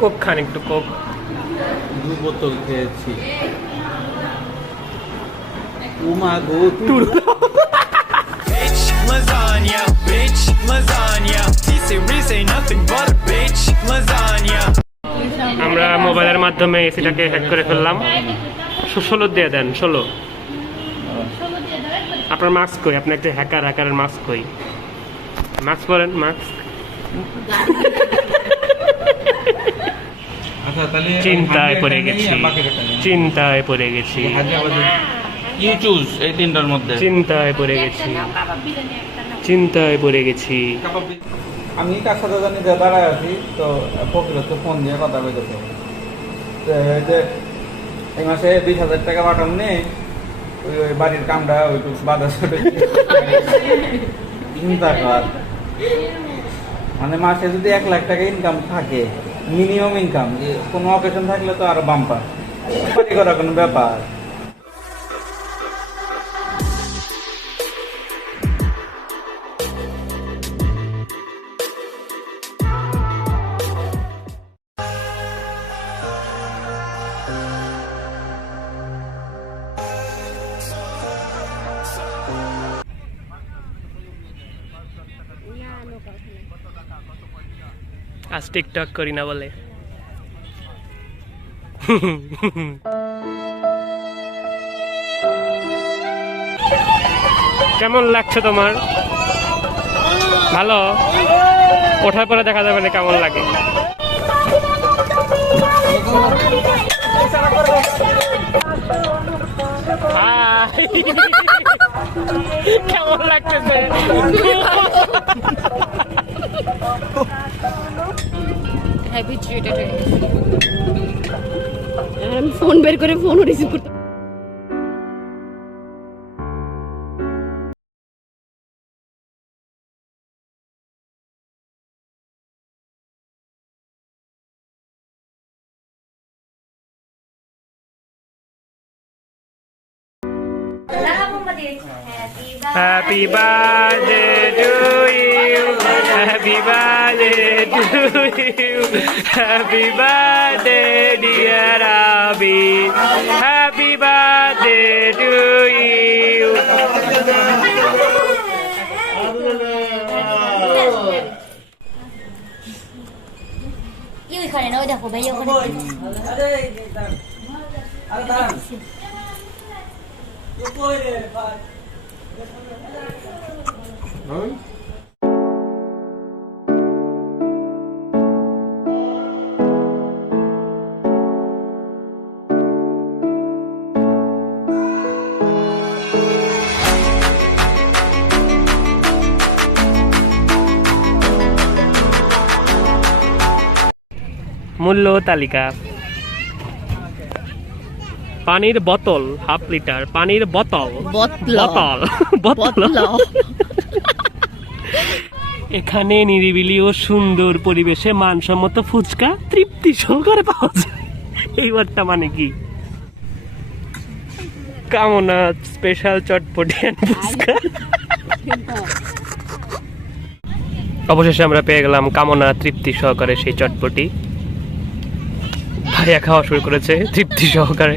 Coke খান একটু Coke. 2 বোতল খেয়েছি। উমা গো Bitch, lasagna, bitch, lasagna. T-Series ain't nothing but a bitch, lasagna. আমরা মোবাইলের মাধ্যমে এসিটাকে হ্যাক করে ফেললাম। 16 দিয়ে দেন, 16। আপনার মাস্ক কই? আপনি একটা হ্যাকারের মাস্ক কই? মাস্ক পরেন, মাস্ক। আচ্ছা তাহলে চিন্তায় পড়ে গেছি, চিন্তায় পড়ে গেছি, ইউ চুজ এই তিনটার মধ্যে। চিন্তায় পড়ে গেছি, চিন্তায় পড়ে গেছি। আমি কার সাথে জানি যে দাঁড়ায় আছি, তো ফকির হচ্ছে ফোন দিয়ে কথা কইতেছে যে এই মাসে 20,000 টাকা পাঠাম নেই, ওই বাড়ির কামটা ওইটু বাধা ছোটে চিন্তা কর। মানে মাসে যদি 1 লাখ টাকা ইনকাম থাকে, মিনিমাম ইনকাম, কোনো অকেশন থাকলে তো আরো বাম্পার, পারি করা কোনো ব্যাপার। আজ টিকটক করি না বলে। কেমন লাগছে তোমার? ভালো? ওঠার পরে দেখা যাবে না কেমন লাগে। কেমন লাগতেছে? হ্যাবিচুয়েটেড হয়ে গেছি। আমি ফোন বের করে ফোনও রিসিভ করতে Happy birthday to you, happy birthday to you, happy birthday dear Abby, happy birthday to you. কি ওইখানে না ওই দেখো ভাই ওখানে মূল্য তালিকা। পানির বোতল 1/2 লিটার, পানির বোতল বোতল বোতল। এখানে নিরিবিলি ও সুন্দর পরিবেশে মানসম্মত ফুচকা তৃপ্তি সহকারে পাওয়া যায়। এই ওয়ার্ডটা মানে কি? কামনা স্পেশাল চটপটি ফুচকা। অবশেষে আমরা পেয়ে গেলাম কামনা তৃপ্তি সহকারে সেই চটপটি। ভাইয়া খাওয়া শুরু করেছে তৃপ্তি সহকারে।